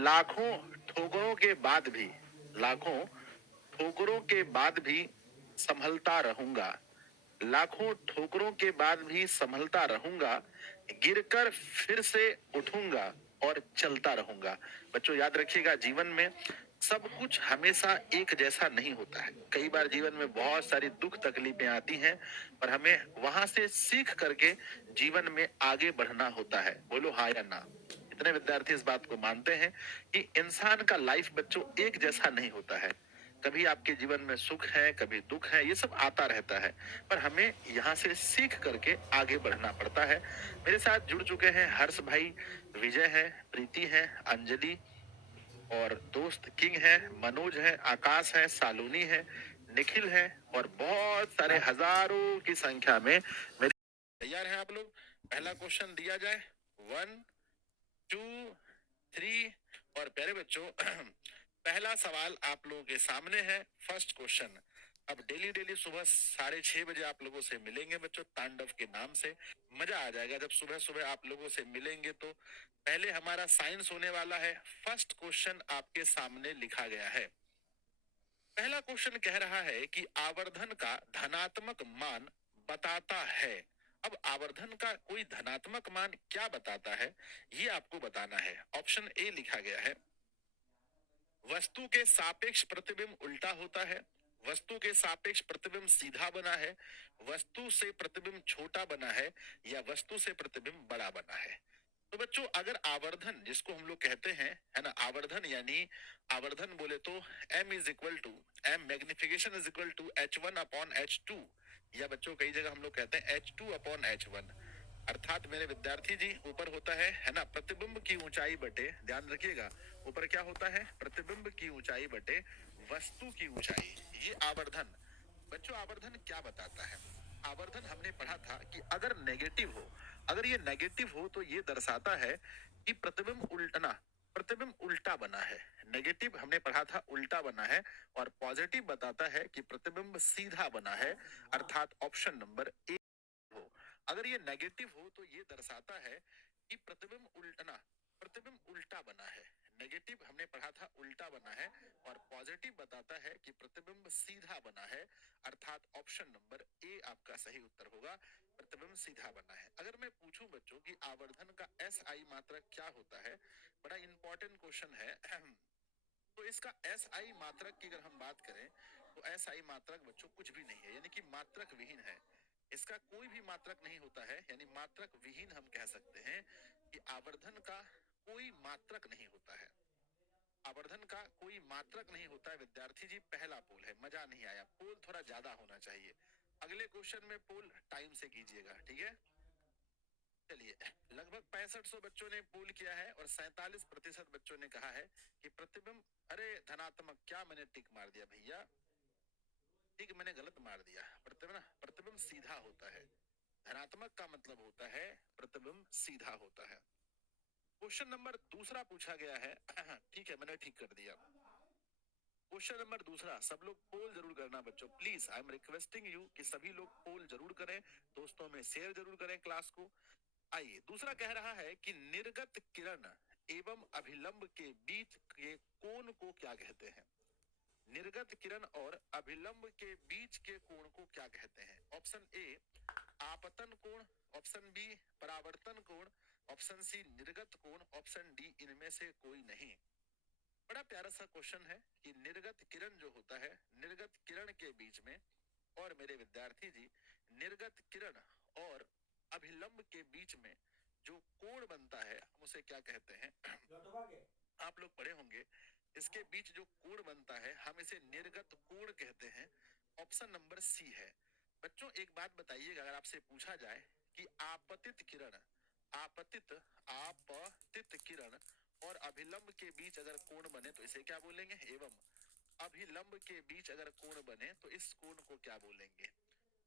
लाखों ठोकरों के बाद भी लाखों ठोकरों के बाद भी संभलता रहूंगा। लाखों ठोकरों के बाद भी संभलता रहूंगा। गिरकर फिर से उठूंगा और चलता रहूंगा। बच्चों याद रखिएगा, जीवन में सब कुछ हमेशा एक जैसा नहीं होता है। कई बार जीवन में बहुत सारी दुख तकलीफें आती हैं, पर हमें वहां से सीख करके जीवन में आगे बढ़ना होता है। बोलो हाँ या ना। इतने विद्यार्थी इस बात को मानते हैं कि इंसान का लाइफ बच्चों एक जैसा नहीं होता है। कभी आपके जीवन में सुख है, कभी दुख है, ये सब आता रहता है, पर हमें यहाँ से सीख करके आगे बढ़ना पड़ता है। मेरे साथ जुड़ चुके हैं हर्ष भाई, विजय है, प्रीति है, अंजलि और दोस्त किंग है, मनोज है, आकाश है, सालूनी है, निखिल है और बहुत सारे हजारों की संख्या में मेरे। तैयार हैं आप लोग? पहला क्वेश्चन दिया जाए। 1 2 3 और प्यारे बच्चों पहला सवाल आप लोगों के सामने है। First question. अब डेली डेली सुबह 6:30 बजे आप लोगों से मिलेंगे बच्चों, तांडव के नाम से। मजा आ जाएगा जब सुबह सुबह आप लोगों से मिलेंगे। तो पहले हमारा साइंस होने वाला है। फर्स्ट क्वेश्चन आपके सामने लिखा गया है। पहला क्वेश्चन कह रहा है कि आवर्धन का धनात्मक मान बताता है। अब आवर्धन का कोई धनात्मक मान क्या बताता है, ये आपको बताना है। ऑप्शन ए लिखा गया है, वस्तु के सापेक्ष प्रतिबिंब उल्टा होता है, वस्तु के सापेक्ष प्रतिबिंब सीधा बना है, वस्तु से प्रतिबिंब छोटा बना है, या वस्तु से प्रतिबिंब बड़ा बना है। तो बच्चों अगर आवर्धन जिसको हम लोग कहते हैं, है ना, आवर्धन यानी आवर्धन बोले तो m is equal to m magnification is equal to h1/h2, या बच्चों कई जगह हम लोग कहते हैं h2/h1। अर्थात मेरे विद्यार्थी जी, ऊपर होता है ना, प्रतिबिंब की ऊंचाई बटे, ध्यान रखिएगा, ऊपर क्या होता है, प्रतिबिंब की ऊंचाई बटे वस्तु की ऊंचाई, ये आवर्धन। बच्चों आवर्धन क्या बताता है? आवर्धन हमने पढ़ा था कि अगर नेगेटिव हो, अगर ये नेगेटिव हो तो ये दर्शाता है कि प्रतिबिंब उल्टा बना है। नेगेटिव हमने पढ़ा था उल्टा बना है, और पॉजिटिव बताता है कि प्रतिबिंब सीधा बना है, अर्थात ऑप्शन नंबर ए हो। अगर ये नेगेटिव हो तो ये दर्शाता है कि प्रतिबिंब उल्टा बना है। नेगेटिव हमने पढ़ा था उल्टा बना है, और पॉजिटिव बताता है कि प्रतिबिंब सीधा बना है, अर्थात ऑप्शन नंबर ए आपका सही उत्तर होगा, प्रतिबिंब सीधा बना है। अगर मैं पूछूं बच्चों कि आवर्धन का एस आई मात्रक क्या होता है, बड़ा इंपॉर्टेंट क्वेश्चन है। तो इसका एस आई मात्रक की अगर हम बात करें तो एस आई मात्रक बच्चों कुछ भी नहीं है, यानी कि मात्रक विहीन है। इसका कोई भी मात्रक नहीं होता है, यानी मात्रक विहीन हम कह सकते हैं कि आवर्धन का कोई मात्रक नहीं होता है। आवर्धन का कोई मात्रक नहीं होता है विद्यार्थी जी। पहला पोल है, मजा नहीं आया, पोल थोड़ा ज्यादा होना चाहिए। अगले क्वेश्चन में पोल टाइम से कीजिएगा, ठीक है? चलिए, लगभग 6500 बच्चों ने पोल किया है और 47% बच्चों ने कहा है कि प्रतिबिंब, अरे धनात्मक, क्या मैंने टिक मार दिया भैया, टिक मैंने गलत मार दिया। प्रतिबिंब सीधा होता है, धनात्मक का मतलब होता है प्रतिबिंब सीधा होता है। क्वेश्चन नंबर दूसरा पूछा गया है। ठीक है, मैंने ठीक कर दिया। क्वेश्चन नंबर दूसरा, सब लोग पोल जरूर करना बच्चों, please I am requesting you कि सभी लोग पोल जरूर करें, दोस्तों में शेयर जरूर करें क्लास को। आइए, दूसरा कह रहा है कि निर्गत किरण एवं अभिलंब के बीच के कोण को क्या कहते हैं? निर्गत किरण और अभिलंब के बीच के कोण को क्या कहते हैं? ऑप्शन ए आपतन कोण, ऑप्शन बी परावर्तन कोण, ऑप्शन सी निर्गत कोण, ऑप्शन डी इनमें से कोई नहीं। बड़ा प्यारा सा क्वेश्चन है कि निर्गत किरण जो होता है, निर्गत किरण के बीच में, और मेरे विद्यार्थी जी निर्गत किरण और अभिलंब के बीच में जो कोण बनता है हम उसे क्या कहते हैं? आप लोग पढ़े होंगे, इसके बीच जो कोण बनता है हम इसे निर्गत कोण कहते हैं। ऑप्शन नंबर सी है। बच्चों एक बात बताइएगा, अगर आपसे पूछा जाए कि आपतित किरण, आपतित आपतित किरण और अभिलंब के बीच अगर कोण बने तो इसे क्या बोलेंगे? एवं अभिलंब के बीच अगर कोण बने तो इस कोण को क्या बोलेंगे?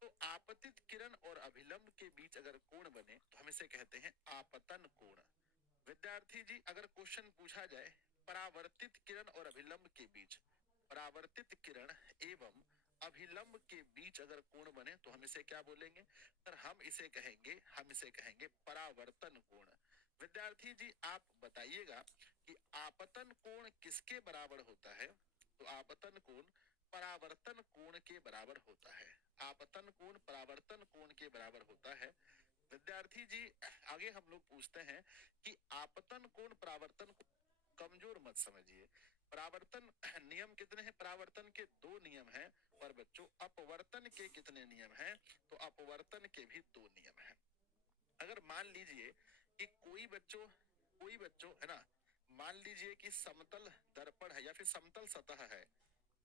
तो आपतित किरण और अभिलंब के बीच अगर कोण बने तो हम इसे कहते हैं आपतन कोण। विद्यार्थी जी अगर क्वेश्चन पूछा जाए परावर्तित किरण और अभिलंब के बीच, परावर्तित किरण एवं अभिलंब के बीच अगर कोण बने तो हम इसे क्या बोलेंगे? सर हम इसे कहेंगे परावर्तन कोण। विद्यार्थी जी आप बताइएगा कि आपतन किसके बराबर होता है? तो आपतन कोण परावर्तन कोण के बराबर होता है। आपतन कोण परावर्तन कोण के बराबर होता है। विद्यार्थी जी, आगे हम लोग पूछते हैं कि आपतन कोण परावर्तन कोण, कमजोर मत समझिए। परावर्तन नियम कितने हैं? परावर्तन के 2 नियम हैं। और बच्चों अपवर्तन के कितने नियम हैं? तो अपवर्तन के भी 2 नियम हैं। अगर मान लीजिए कि कोई बच्चों है ना, मान लीजिए कि समतल दर्पण है या फिर समतल सतह है।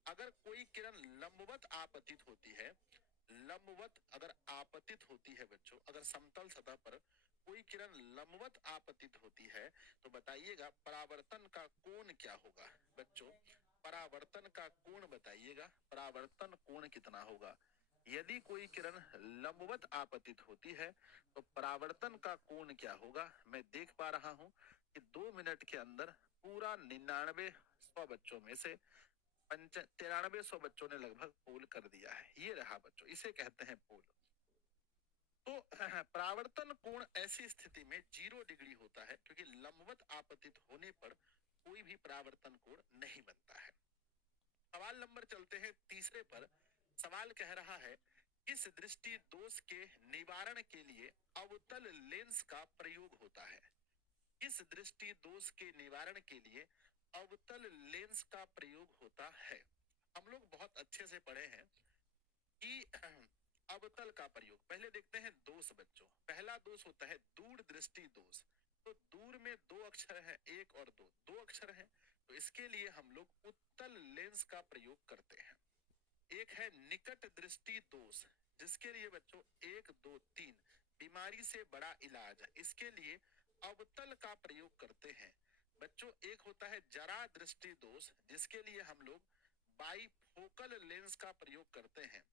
अगर कोई किरण लंबवत आपतित होती है, लंबवत अगर आपतित होती है बच्चों, अगर समतल सतह पर कोई किरण लंबवत आपतित होती है, तो बताइएगा परावर्तन का कोण क्या होगा? बच्चों परावर्तन का कोण बताइएगा, परावर्तन कोण कितना होगा? यदि कोई किरण लंबवत आपतित होती है तो परावर्तन का कोण क्या होगा? मैं देख पा रहा हूं कि 2 मिनट के अंदर पूरा 99 बच्चों में से 9300 बच्चों ने लगभग पोल कर दिया है। ये रहा बच्चों, इसे कहते हैं पोल। तो परावर्तन कोण ऐसी स्थिति में 0 डिग्री होता है, क्योंकि लंबवत आपतित होने पर कोई भी परावर्तन कोण नहीं बनता है। सवाल नंबर चलते हैं तीसरे पर। सवाल कह रहा है किस दृष्टि दोष के निवारण के लिए अवतल लेंस का प्रयोग होता है? किस दृष्टि दोष के निवारण के लिए अवतल लेंस का प्रयोग होता है? हम लोग बहुत अच्छे से पढ़े हैं कि अवतल का प्रयोग। पहले देखते हैं दोष बच्चों। पहला दोष होता है दूर दृष्टि दोष। तो दूर में 2 अक्षर है, 1 और 2, 2 अक्षर है। तो इसके लिए हम लोग उत्तल लेंस का प्रयोग करते हैं। एक है निकट दृष्टि दोष, जिसके लिए बच्चों 1 2 3 बीमारी से बड़ा इलाज है, इसके लिए अवतल का प्रयोग करते हैं। बच्चों एक होता है जरा दृष्टि दोष, जिसके लिए हम लोग बाईफोकल लेंस का प्रयोग करते हैं।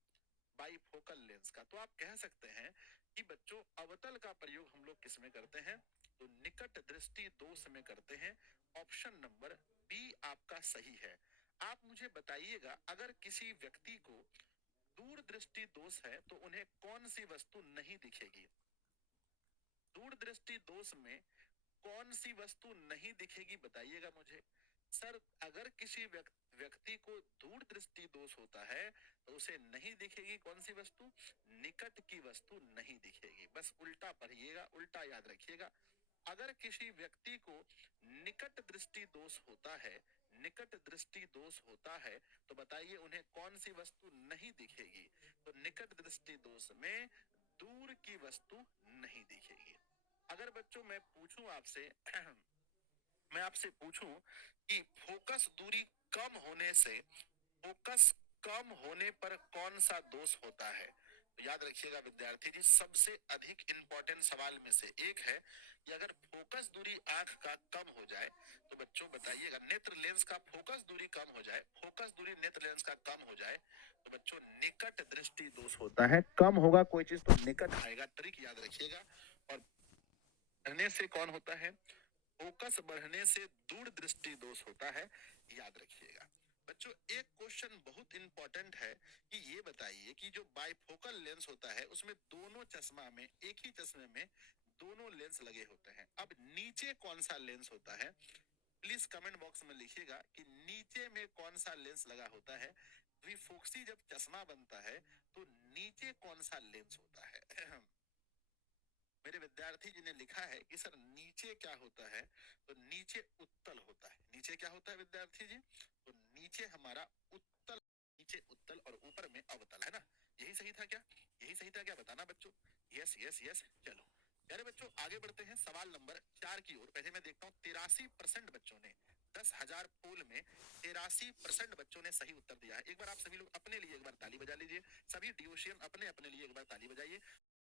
बाईफोकल लेंस का। तो आप कह सकते हैं कि बच्चों अवतल का प्रयोग हम लोग किस में करते हैं? तो निकट दृष्टि दोष में करते हैं। ऑप्शन नंबर बी आपका सही है। आप मुझे बताइएगा, अगर किसी व्यक्ति को दूर दृष्टि दोष है तो उन्हें कौन सी वस्तु नहीं दिखेगी? दूर दृष्टि दोष में कौन सी वस्तु नहीं दिखेगी बताइएगा मुझे। सर अगर किसी व्यक्ति को दूर दृष्टि दोष होता है तो उसे नहीं दिखेगी कौन सी वस्तु? निकट की वस्तु नहीं दिखेगी। बस उल्टा पढ़िएगा, उल्टा याद रखिएगा। अगर किसी व्यक्ति को निकट दृष्टि दोष होता है, निकट दृष्टि दोष होता है, तो बताइए उन्हें कौन सी वस्तु नहीं दिखेगी? तो निकट दृष्टि दोष में दूर की वस्तु नहीं दिखेगी। अगर बच्चों मैं पूछूं आपसे मैं आपसे पूछूं कि फोकस कम होने पर कौन सा दोष होता है? तो याद रखिएगा विद्यार्थी जी, सबसे अधिक इंपॉर्टेंट सवाल में से एक है कि अगर फोकस दूरी आंख का कम हो जाए तो बच्चों बताइएगा, नेत्र लेंस का फोकस दूरी कम हो जाए, फोकस दूरी नेत्र लेंस का कम हो जाए तो बच्चों निकट दृष्टि दोष होता है। कम होगा कोई चीज तो निकट आएगा, ट्रिक याद रखिएगा। और बढ़ने से कौन होता है? फोकस बढ़ने से दूर दृष्टि दोष होता है, याद रखिएगा। बच्चों एक क्वेश्चन बहुत इंपॉर्टेंट है कि ये बताइए कि जो बाइफोकल लेंस होता है उसमें दोनों चश्मा में, एक ही चश्मे में दोनों लेंस लगे होते हैं। अब नीचे कौन सा लेंस होता है? प्लीज कमेंट बॉक्स में लिखिएगा कि नीचे में कौन सा लेंस लगा होता है। विफोक्सी जब चश्मा बनता है तो नीचे कौन सा लेंस होता है? मेरे विद्यार्थी जी ने लिखा है कि सर नीचे क्या होता है? तो नीचे उत्तल होता है। नीचे क्या होता है विद्यार्थी जी? तो नीचे हमारा उत्तल, नीचे उत्तल और ऊपर में अवतल, है ना? यही सही था क्या? यही सही था क्या? बताना बच्चों। Yes yes yes. चलो प्यारे बच्चों आगे बढ़ते हैं सवाल नंबर 4 की ओर। पहले मैं देखता हूँ 83% बच्चों ने 10,000 पोल में 83% बच्चों ने सही उत्तर दिया है। एक बार आप सभी लोग अपने लिए एक बार ताली बजा लीजिए। सभी डिवोशियन अपने अपने लिए एक बार ताली बजाइए।